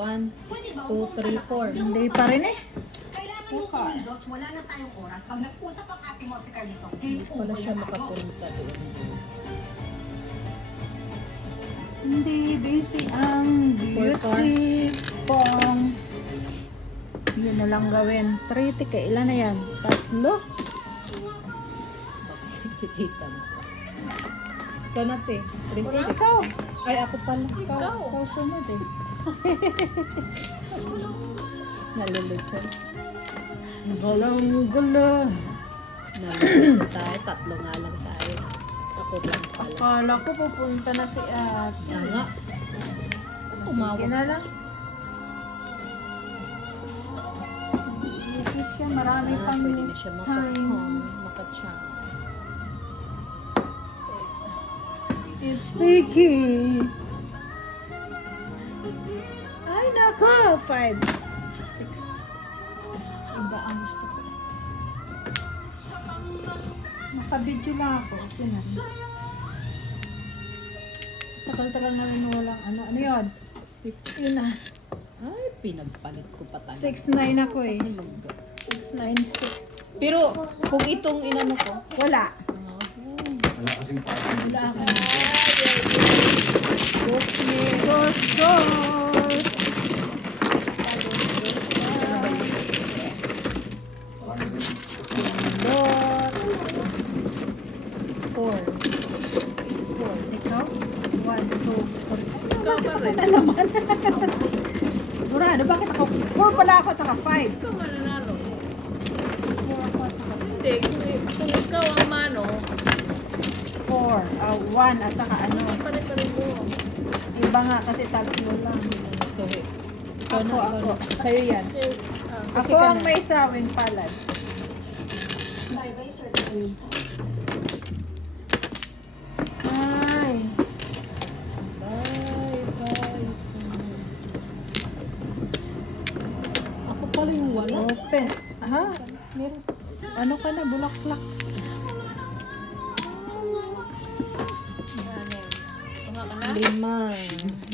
1, Pwede ba 2, 3, 4. Hindi pa rin eh. Kailangan yung kumilos, wala na tayong oras. Pag nag-usap ang ate mo at si Carlito, game Wala over siya na tayo. makapunta doon. Hindi busy ang beauty pong. Yun na lang gawin. 3 ticket. Ilan na yan? 3? Baka titita mo pa. Ikaw na, te. 3, Wala ikaw. Ay, ako pala. Ikaw sunod eh. Nalulutsan. Galang-gala. Nalulutsan tayo. 3 nga lang tayo. Ako lang pala. Kala ko pupunta na si ate. Yan nga. Sige Tumawag. na lang. Busy siya. Marami pang Pwede na siya time. makachang. It's sticky. Ay, nako. 5 sticks. Iba ang gusto ko. Nakabidyo lang ako. Okay na. Tagal-tagal na rin walang ano. Ano yun? 6. Yun na. Ay, pinagpalit ko pa tayo. 6-9 ako eh. 6-9-6. Pero, kung itong inano ko, Wala. Wala kasing party. Wala ako. Cosme. Ghost! Dot. 4. Ikaw? 1, 2, 3. Ikaw pa rin. Ano naman? Burado, bakit ako? 4 pala ako, tsaka 5. Ikaw mananalo. 4 ako, tsaka Hindi, kung ikaw ang mano, 4. 1 at saka ano. hindi pare-pare mo. Iba nga kasi 3 lang. So, ikaw na, Ako. Sa'yo yan. Ako ang may sawing palad. Bye-bye, Sir Carlito. Ay. Bye. Ako pala yung wala. Open. Ha? Meron. Ano ka na? Bulaklak. Tama ka na? 5.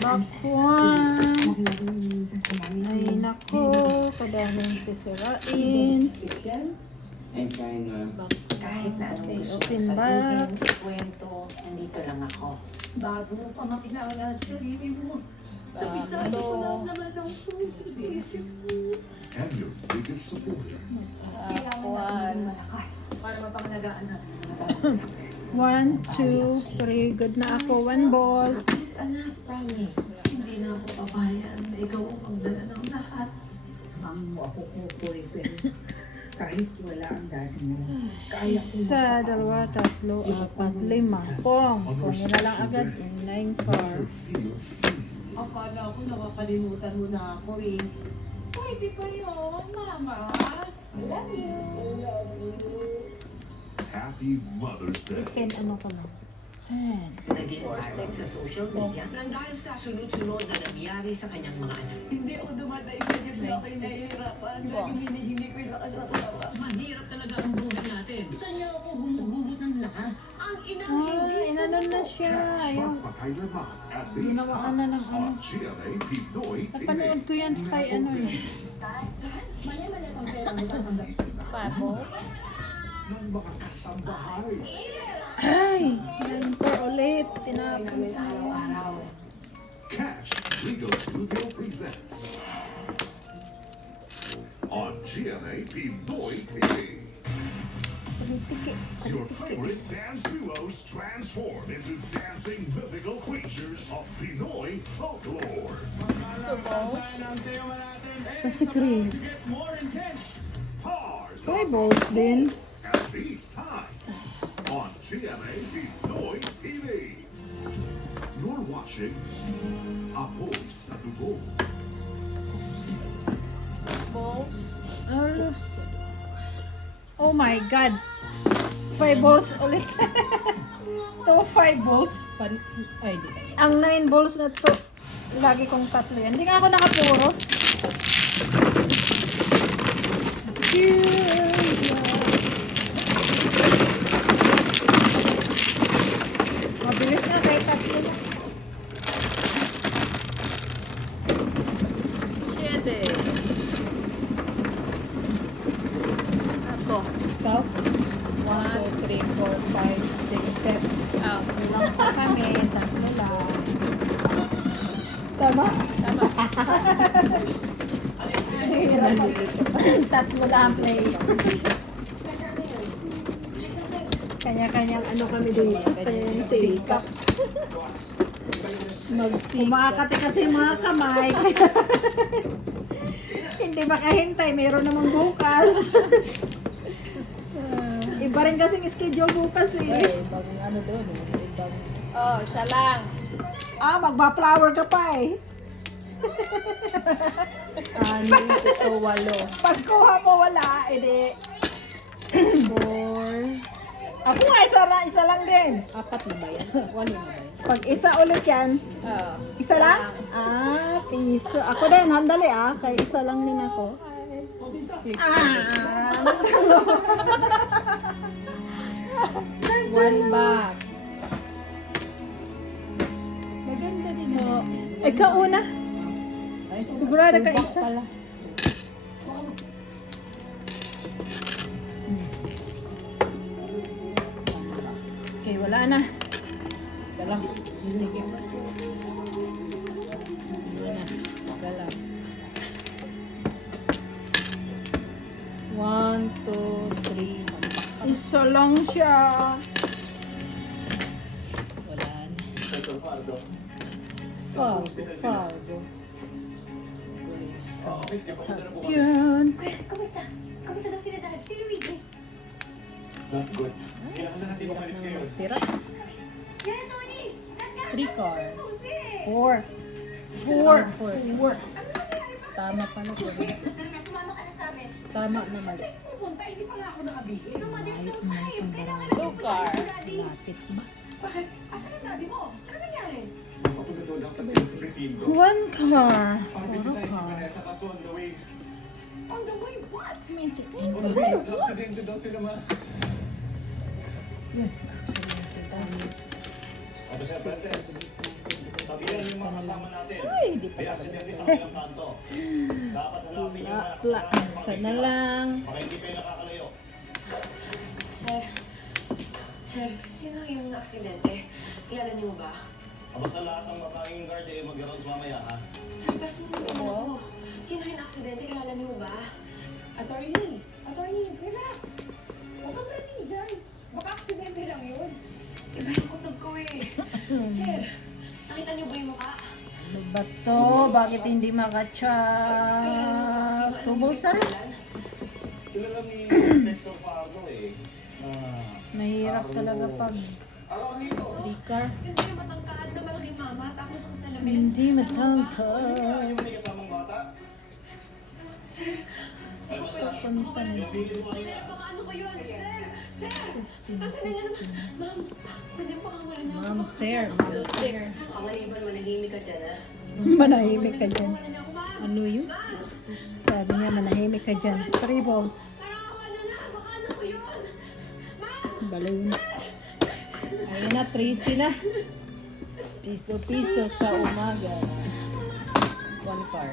Bakwan. Ay, nako. Kadaming sisirain. I'm trying Kahit na anong Okay, gusto open mo back. sabihin, kwento, nandito lang ako. Bago mo pa makilala at sarili mo. Tapisado ko lang naman ang puso isip mo. And your biggest supporter. Kaya mo na malakas para mapangalagaan natin ang mga bagay. 1, 2, 3. Good na ako. 1 ball. Yes, anak, promise. Hindi na ako papayag na ikaw ang magdala ng lahat. Mami mo ako kukuhay, pero kahit wala ang daddy mo, kaya ko Isa, 2, 3, 4, 5. Pong. Pongin na lang agad. 9 car. Feel seen. Akala ko nakakalimutan mo na ako eh. Pwede pa yun, Mama. I love you. Happy Mother's Day. 10, ano ka na? 10. Naging viral sa social media nang dahil sa sunod-sunod na nangyari sa kanyang mga anak. Hindi ako dumatay sa Diyos na ako'y nahihirapan. Laging hinihingi ko yung lakas ng tawa. Mahirap talaga ang buhay natin. Saan niya ako humuhugot ng lakas? Ang inang hindi Ay, inanon na siya. Ayaw. Magpakailaman at these Ginawaan na ng times ano. on GMA Pinoy TV. Napanood ko yan sa kay ano eh. Mali-mali ang pera mo tatanggap. Pabo. Ng mga kasambahay. Ay, yan po ulit. Tinapon ko. Araw-araw. Catch Legal Studio presents on GMA Pinoy TV. Politiki. Your favorite dance duos transform into dancing mythical creatures of Pinoy folklore. Kasi Chris. Stars Ay, balls din. at these times on GMA Pinoy TV. You're watching Apoy sa Dugo. Oh my God. 5 balls ulit. 5 balls. Ay, di. Ang 9 balls na to, lagi kong 3 yan. Hindi nga ako nakapuro. Mabilis nga kahit 3 na. pwede. Ako. Ikaw? 1, 2, 3, 4, 5, 6, 7. Ah, Kulang pa kami, tatlo lang. tama? Tama. Ang hirap. Tatlo lang play. Kanya-kanyang ano kami dito. Kanyang sikap. Magsikat. Kumakati kasi yung mga kamay. Hindi makahintay, meron namang bukas. Iba rin kasing schedule bukas Ay, eh. ibang ano doon eh. Ibang... Oh, isa lang. Ah, magba-flower ka pa eh. 6, 7, 8. Pagkuha mo wala, edi. 4. Ako nga, isa lang din. 4 na ba yan? 1 na ba yan? Pag isa ulit yan, Ah. isa lang? Ah, piso. Ako din, handali ah. Kaya isa lang din ako. 6. Ah, 1 back. maganda din mo. Ikaw una. Ay, Sigurado ka two back isa. pala. Okay, wala na. Ika lang. Sige. Wala na. Ika lang. 1, 2, 3. Isa lang siya. Wala na. Ito, Fardo. Fargo. Miss, kaya papunta na po kami. Yun. Kamusta? Kamusta daw sila dad? Si Luigi. Not good. Kailangan na natin umalis kayo. Sira. Yan, Tony! 3 car. 4. 4. Tama pala po. Sumama ka na sa amin. Tama na mali. Pupunta, hindi pa nga ako nakabihis. Ayot na itong barang. 2 car. Lapit ba? Bakit? Asan ang daddy mo? Ano nangyari? Papunta doon ang pansin sa Presindo. 1 car. Para bisitahin si Vanessa kaso on the way. On the way, what? On the way, aksidente daw sila ma. Aksidente daw. Sabi sa Frances, sabihan yung mga kasama natin. Ay, di pa May aksidente sa kanilang kanto. Dapat hanapin yung mga Pla. kasama. Isa na lang. Baka hindi kayo nakakalayo. Sir, sino yung aksidente? Kilala niyo ba? Basta lahat ng babaeng guard ay mag-rounds mamaya ha. Sir, basta mo ako. Sino yung aksidente? Kilala niyo ba? Attorney! Attorney, relax! Huwag kang prating dyan. Baka aksidente lang yun. Iba yung kutob ko eh. Sir, nakita niyo ba yung mukha? Ano ba to? Bakit hindi Kilala niyo ba kung sino? maka-chat? Tubo sa rin. Kilala ni Inspector Pardo eh. Mahirap talaga pag Alam nito. 3 car. Hindi yung matangkad na malaking mama tapos ang salamin. hindi matangkad. Yung may kasamang bata. Ay basta. Punta na. Yung video mo kanina. Sir, baka ano ko yun? Sir! Sir! Pansinin niyo naman. Ma'am, pwede pa kang wala na ako. Ma'am, sir. Ma'am, sir. Kamaliban, manahimik ka dyan, ha? Manahimik ka dyan. Wala niya ako, ma'am. Ano yun? Sabi niya, manahimik ka dyan. Tribo. Parang ako ano na, baka ano ko yun. Ma'am! Balloon. Ayun na, Tracy na. Piso-piso sa umaga. 1 car.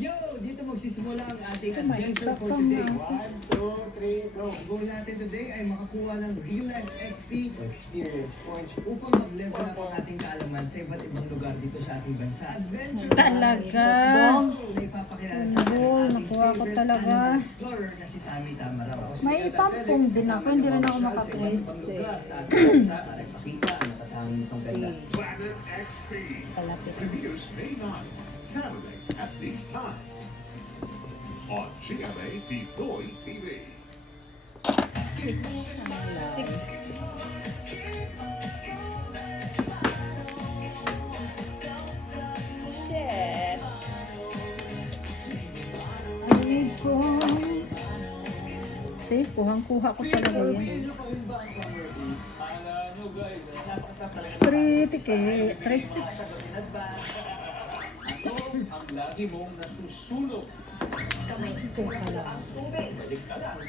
Yo! Dito magsisimula ang ating May adventure for isa pa today. nga. 1, 2, 3, go! Ang goal natin today ay makakuha ng real-life XP o experience points upang mag-level up ang ating kaalaman sa iba't ibang lugar dito sa ating bansa. Adventure Talaga. may ipapakilala sa atin Oo, ang ating nakuha ko favorite talaga. animal explorer na si Tami Tamaraw. May ipampong din ako, hindi rin ako makatrace. makatrace. Sa ating bansa para ipakita ang natatangin nitong ganda. Planet XP. Kalapit. Premieres May 9, Saturday at these times. On GMA Pinoy TV. Stick. Shit. I need ko. See, kuhang-kuha ko talaga yan. 3 ticket, 3 sticks. Ang lagi mong nasusunog Kamay. Pala. Ang tubig.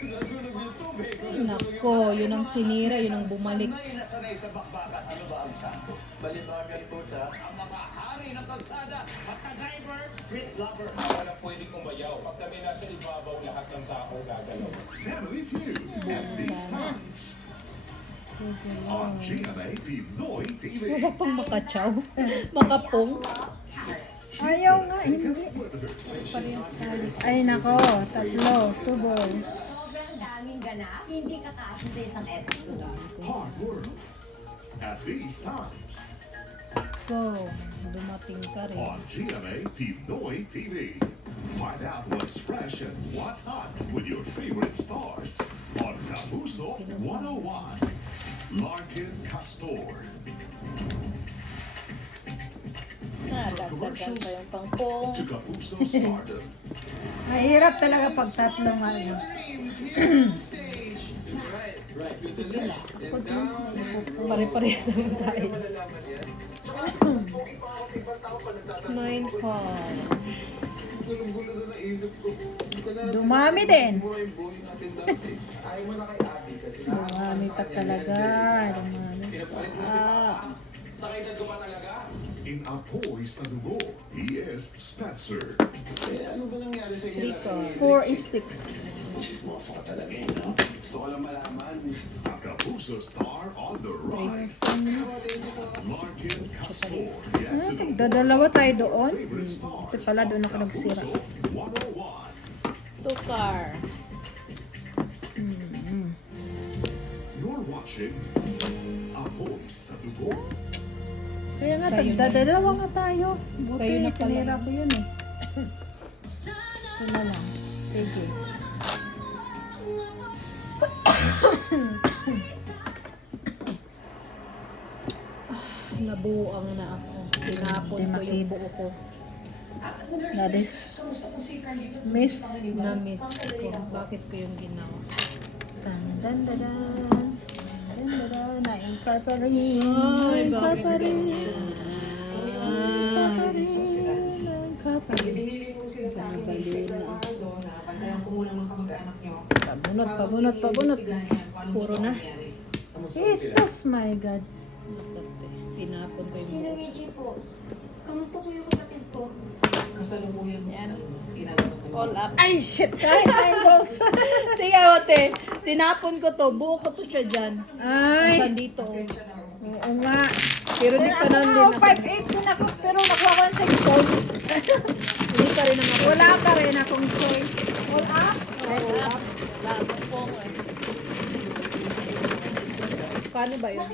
Nasunog yung tubig. Nako, yun ang sinira, yun ang bumalik. May nasanay sa bakbakan. Ano ba ang sakto? Balibagan ko sa ang mga hari ng kalsada. Basta driver, street lover. Wala pwedeng umayaw. Pag kami nasa ibabaw, lahat ng tao gagalaw. Family Feud at these times on GMA Pinoy TV. Wala pang makachaw. Makapong. Ayaw nga, hindi. Parehas tayo. Ay nako, tatlo, 2 balls. Sobrang daming ganap. Hindi kakasya sa isang episode. Hard work at these times Go. Dumating ka rin. on GMA Pinoy TV. Find out what's fresh and what's hot with your favorite stars on Kapuso 101. Larkin Castor. Nadagdagan pa yung pangpong. To Kapuso Stardom. Mahirap talaga pag tatlong ano. Pare-parehas naman tayo. 9 card. Gulong-gulo na naisip ko. Hindi ko na Dumami din. mura yung bully natin dati. Ayaw mo na kay Abby kasi Dumami pa talaga. Dumami. pinapalit mo si Papa. Sa edad ko pa talaga? In Apoy sa Dugo, he is Spencer. Eh, ano ba nangyari sa inyo? 4 is 6. Chismoso ka talaga eh, no? Gusto ko lang malaman. A Kapuso star on the rise. Larkin Castor. Gets it all. Dadalawa tayo doon. Favorite stars Kasi pala doon ako on nagsira. Kapuso 101. Tukar. You're watching Apoy sa Dugo. Kaya nga, Sa'yo na. dadalawa nga tayo. Sa'yo na Buti, pala. sinira ko yun eh. Ito na lang. Sige. Nabuang na ako. Tinapon ko yung buo ko. That is miss. Na-miss ko. Bakit ko yung ginawa? Dan dan dan dan. Dan dan dan. Na-incur pa rin. Ay, Na-incur bakit pa rin. ganyan? Na-incur pa rin. Na-incur pa rin. Binili mo sila sa akin Baliw check na. na doon na bantayan ko muna ng kamag-anak nyo. Pabunot, pabunot, pabunot. Puro na. Jesus, my God. Tinapon ko yung Si buo. Luigi po. Kamusta po yung kapatid ko? Kasalukuyan mo sa ginagawa ko. All up. Ay, shit. Kahit 9 balls. Tingnan mo, te. Tinapon ko to. Buo ko to siya dyan. Ay. Saan dito? Oo nga. Pero di pa nang din Ako, ako. 5'8 din ako. Pero nakuha ko ng 6 balls. Hindi pa rin naman. Wala ka rin akong choice. All up? All up. Last po. Paano ba yun?